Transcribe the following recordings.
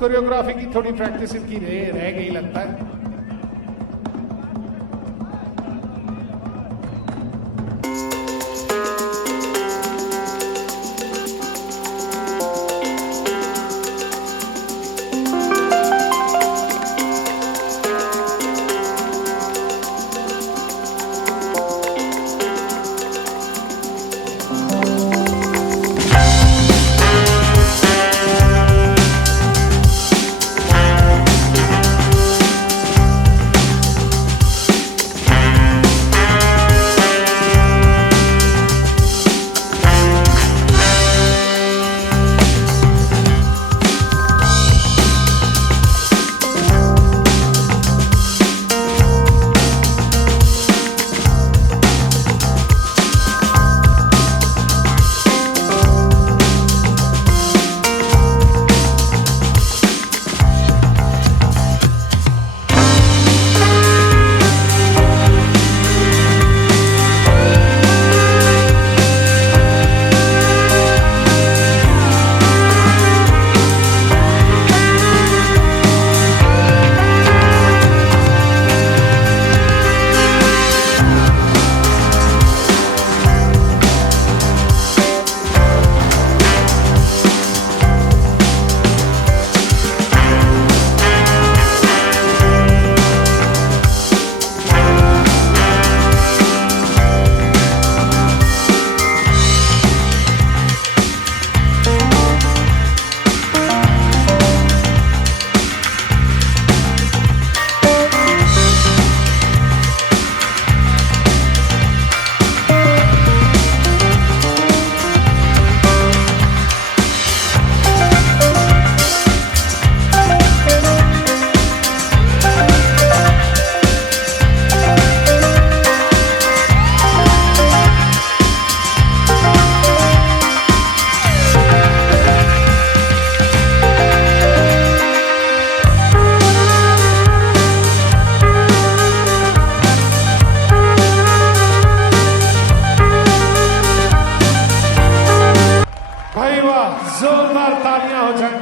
Choreography की थोड़ी practice इनकी रह गई लगता है। जोरदार तालियां हो जाए।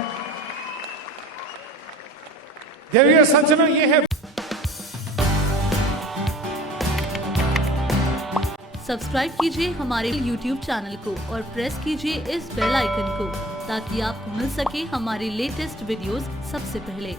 देवीय सज्जनों, ये है। सब्सक्राइब कीजिए हमारे YouTube चैनल को और प्रेस कीजिए इस बेल आइकन को ताकि आपको मिल सके हमारे लेटेस्ट वीडियोस सबसे पहले।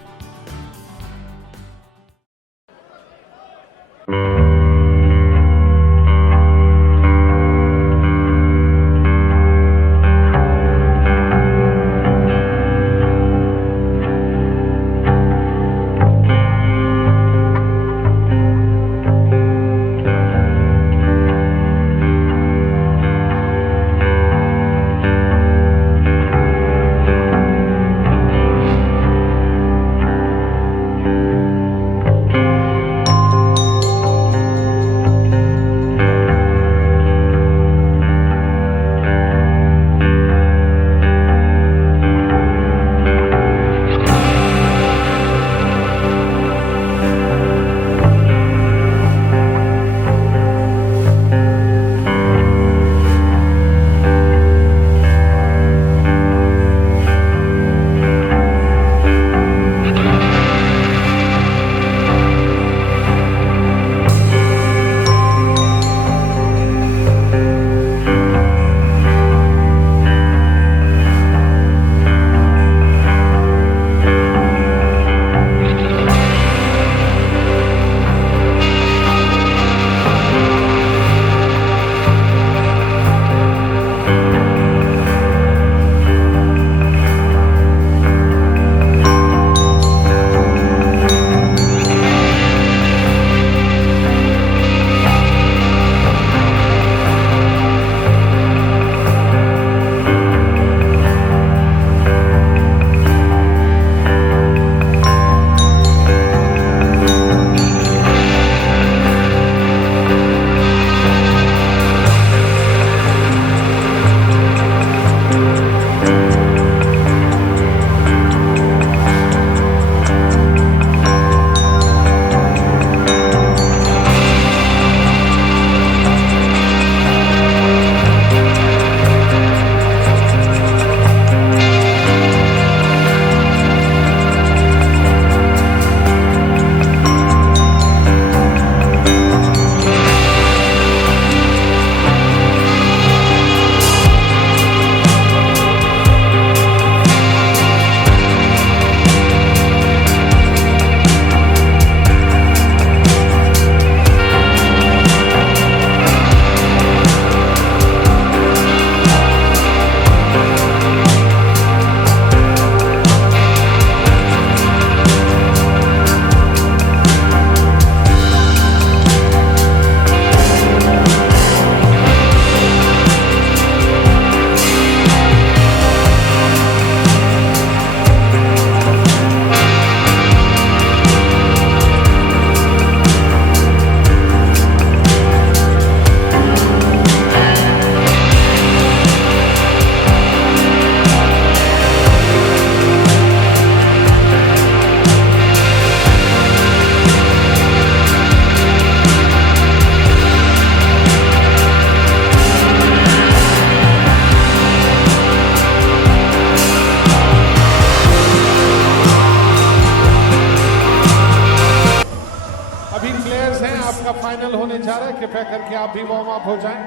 का फाइनल होने जा रहा है। कृपया करके आप भी वार्म अप हो जाएं।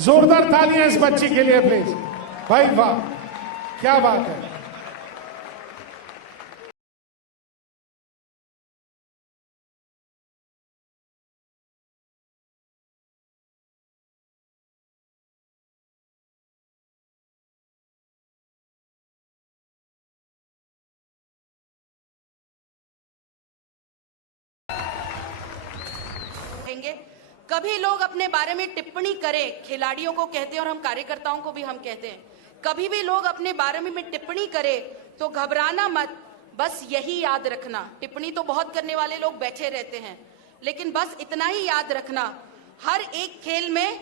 जोरदार तालियां इस बच्ची के लिए प्लीज। भाई वाह, क्या बात है। कभी लोग अपने बारे में टिप्पणी करें, खिलाड़ियों को कहते हैं और हम कार्यकर्ताओं को भी हम कहते हैं, कभी भी लोग अपने बारे में टिप्पणी करें तो घबराना मत, बस यही याद रखना। टिप्पणी तो बहुत करने वाले लोग बैठे रहते हैं, लेकिन बस इतना ही याद रखना, हर एक खेल में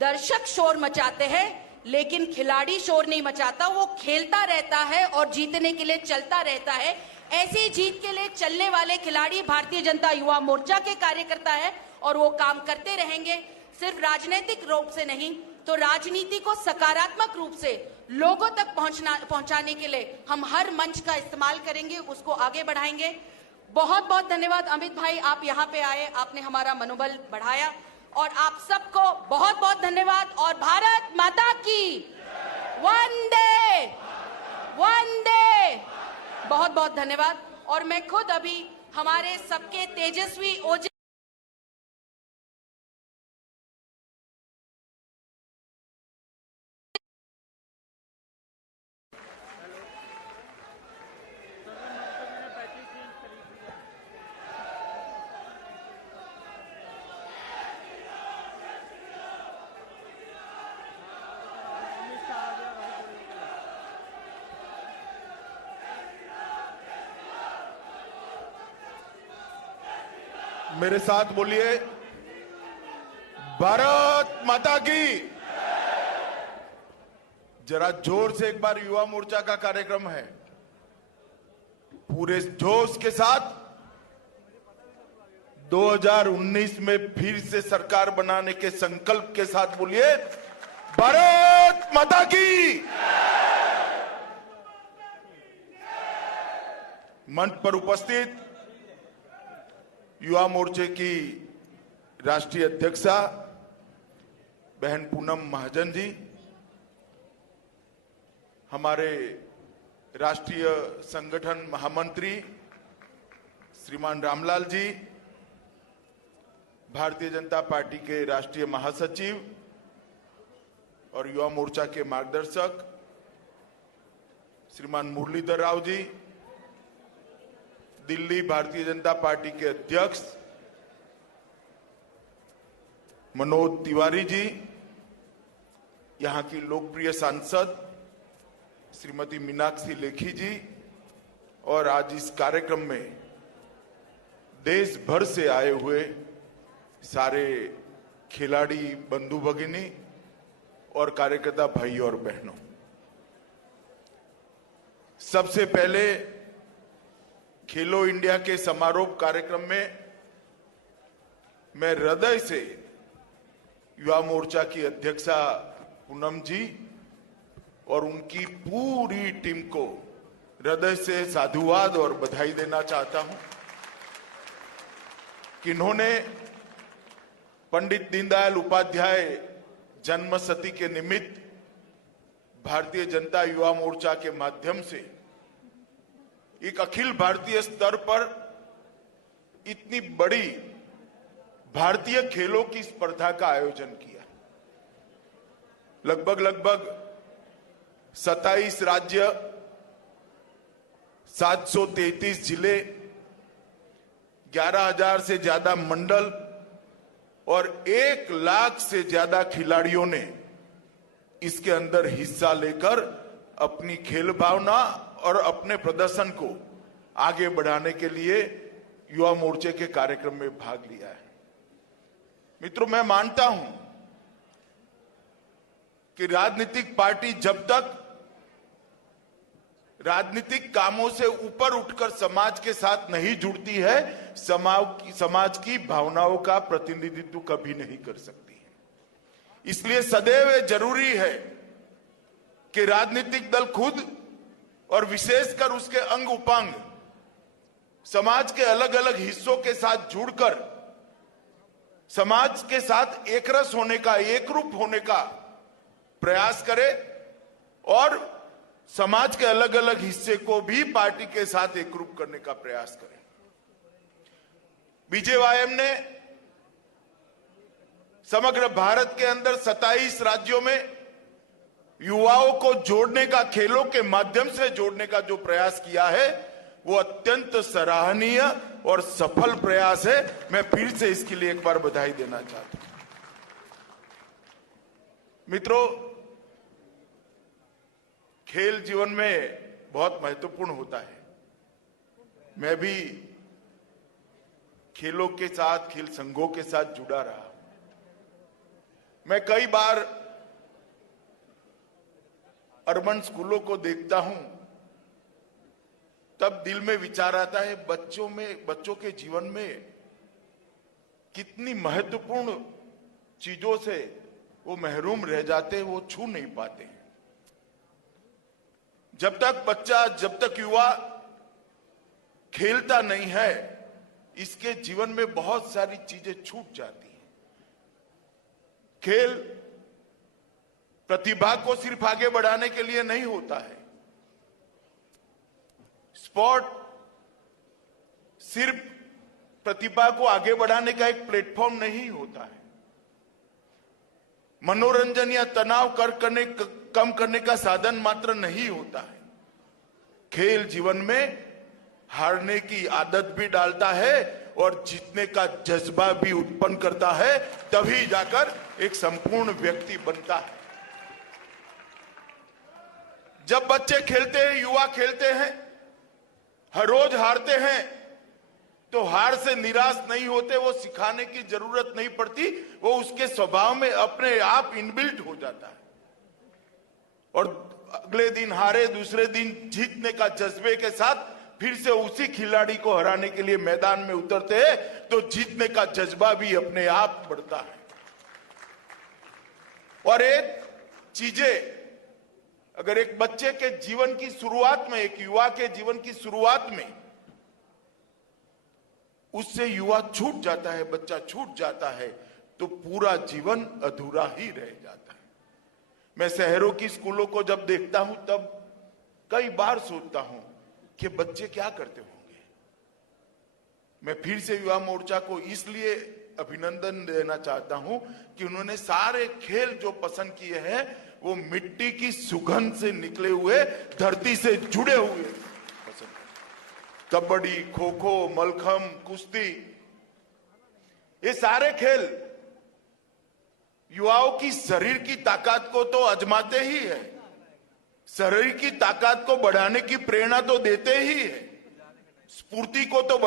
दर्शक शोर मचाते हैं लेकिन खिलाड़ी शोर नहीं मचाता, वो खेलता रहता है और जीतने के लिए चलता रहता है। ऐसी जीत के लिए चलने वाले खिलाड़ी भारतीय जनता युवा मोर्चा के कार्यकर्ता है और वो काम करते रहेंगे, सिर्फ राजनीतिक रूप से नहीं तो राजनीति को सकारात्मक रूप से लोगों तक पहुंचाने के लिए हम हर मंच का इस्तेमाल करेंगे, उसको आगे बढ़ाएंगे। बहुत बहुत धन्यवाद अमित भाई, आप यहाँ पे आए, आपने हमारा मनोबल बढ़ाया और आप सबको बहुत बहुत धन्यवाद। और भारत माता की वंदे वंदे, बहुत बहुत धन्यवाद। और मैं खुद अभी हमारे सबके तेजस्वी ओज मेरे साथ बोलिए, भारत माता की। जरा जोर से एक बार युवा मोर्चा का कार्यक्रम है, पूरे जोश के साथ 2019 में फिर से सरकार बनाने के संकल्प के साथ बोलिए, भारत माता की। मंच पर उपस्थित युवा मोर्चे की राष्ट्रीय अध्यक्षा बहन पूनम महाजन जी, हमारे राष्ट्रीय संगठन महामंत्री श्रीमान रामलाल जी, भारतीय जनता पार्टी के राष्ट्रीय महासचिव और युवा मोर्चा के मार्गदर्शक श्रीमान मुरलीधर राव जी, दिल्ली भारतीय जनता पार्टी के अध्यक्ष मनोज तिवारी जी, यहां की लोकप्रिय सांसद श्रीमती मीनाक्षी लेखी जी, और आज इस कार्यक्रम में देश भर से आए हुए सारे खिलाड़ी बंधु भगिनी और कार्यकर्ता भाई और बहनों, सबसे पहले खेलो इंडिया के समारोह कार्यक्रम में मैं हृदय से युवा मोर्चा की अध्यक्षा पूनम जी और उनकी पूरी टीम को हृदय से साधुवाद और बधाई देना चाहता हूं कि इन्होंने पंडित दीनदयाल उपाध्याय जन्मशती के निमित्त भारतीय जनता युवा मोर्चा के माध्यम से एक अखिल भारतीय स्तर पर इतनी बड़ी भारतीय खेलों की स्पर्धा का आयोजन किया। लगभग 27 राज्य, 733 जिले, 11,000 से ज्यादा मंडल और 1 लाख से ज्यादा खिलाड़ियों ने इसके अंदर हिस्सा लेकर अपनी खेल भावना और अपने प्रदर्शन को आगे बढ़ाने के लिए युवा मोर्चे के कार्यक्रम में भाग लिया है। मित्रों, मैं मानता हूं कि राजनीतिक पार्टी जब तक राजनीतिक कामों से ऊपर उठकर समाज के साथ नहीं जुड़ती है, समाज की भावनाओं का प्रतिनिधित्व कभी नहीं कर सकती है। इसलिए सदैव जरूरी है कि राजनीतिक दल खुद और विशेषकर उसके अंग उपांग समाज के अलग अलग हिस्सों के साथ जुड़कर समाज के साथ एकरस होने का, एकरूप होने का प्रयास करे और समाज के अलग अलग हिस्से को भी पार्टी के साथ एकरूप करने का प्रयास करे। बीजेवाईएम ने समग्र भारत के अंदर 27 राज्यों में युवाओं को जोड़ने का, खेलों के माध्यम से जोड़ने का जो प्रयास किया है वो अत्यंत सराहनीय और सफल प्रयास है। मैं फिर से इसके लिए एक बार बधाई देना चाहता हूं। मित्रों, खेल जीवन में बहुत महत्वपूर्ण होता है। मैं भी खेलों के साथ, खेल संघों के साथ जुड़ा रहा। मैं कई बार अर्बन स्कूलों को देखता हूं, तब दिल में विचार आता है बच्चों के जीवन में कितनी महत्वपूर्ण चीजों से वो महरूम रह जाते हैं, वो छू नहीं पाते। जब तक युवा खेलता नहीं है, इसके जीवन में बहुत सारी चीजें छूट जाती हैं। खेल प्रतिभा को सिर्फ आगे बढ़ाने के लिए नहीं होता है। स्पोर्ट सिर्फ प्रतिभा को आगे बढ़ाने का एक प्लेटफॉर्म नहीं होता है। मनोरंजन या तनाव कम करने का साधन मात्र नहीं होता है। खेल जीवन में हारने की आदत भी डालता है और जीतने का जज्बा भी उत्पन्न करता है, तभी जाकर एक संपूर्ण व्यक्ति बनता है। जब बच्चे खेलते हैं, युवा खेलते हैं, हर रोज हारते हैं, तो हार से निराश नहीं होते। वो सिखाने की जरूरत नहीं पड़ती, वो उसके स्वभाव में अपने आप इनबिल्ट हो जाता है। और अगले दिन हारे, दूसरे दिन जीतने का जज्बे के साथ फिर से उसी खिलाड़ी को हराने के लिए मैदान में उतरते हैं, तो जीतने का जज्बा भी अपने आप बढ़ता है। और एक चीजें अगर एक बच्चे के जीवन की शुरुआत में, एक युवा के जीवन की शुरुआत में उससे युवा छूट जाता है, बच्चा छूट जाता है, तो पूरा जीवन अधूरा ही रह जाता है। मैं शहरों की स्कूलों को जब देखता हूं, तब कई बार सोचता हूं कि बच्चे क्या करते होंगे। मैं फिर से युवा मोर्चा को इसलिए अभिनंदन देना चाहता हूं कि उन्होंने सारे खेल जो पसंद किए हैं वो मिट्टी की सुगंध से निकले हुए, धरती से जुड़े हुए पसंद। कबड्डी, खो खो, मलखम, कुश्ती, ये सारे खेल युवाओं की शरीर की ताकत को तो आजमाते ही है, शरीर की ताकत को बढ़ाने की प्रेरणा तो देते ही है, स्फूर्ति को तो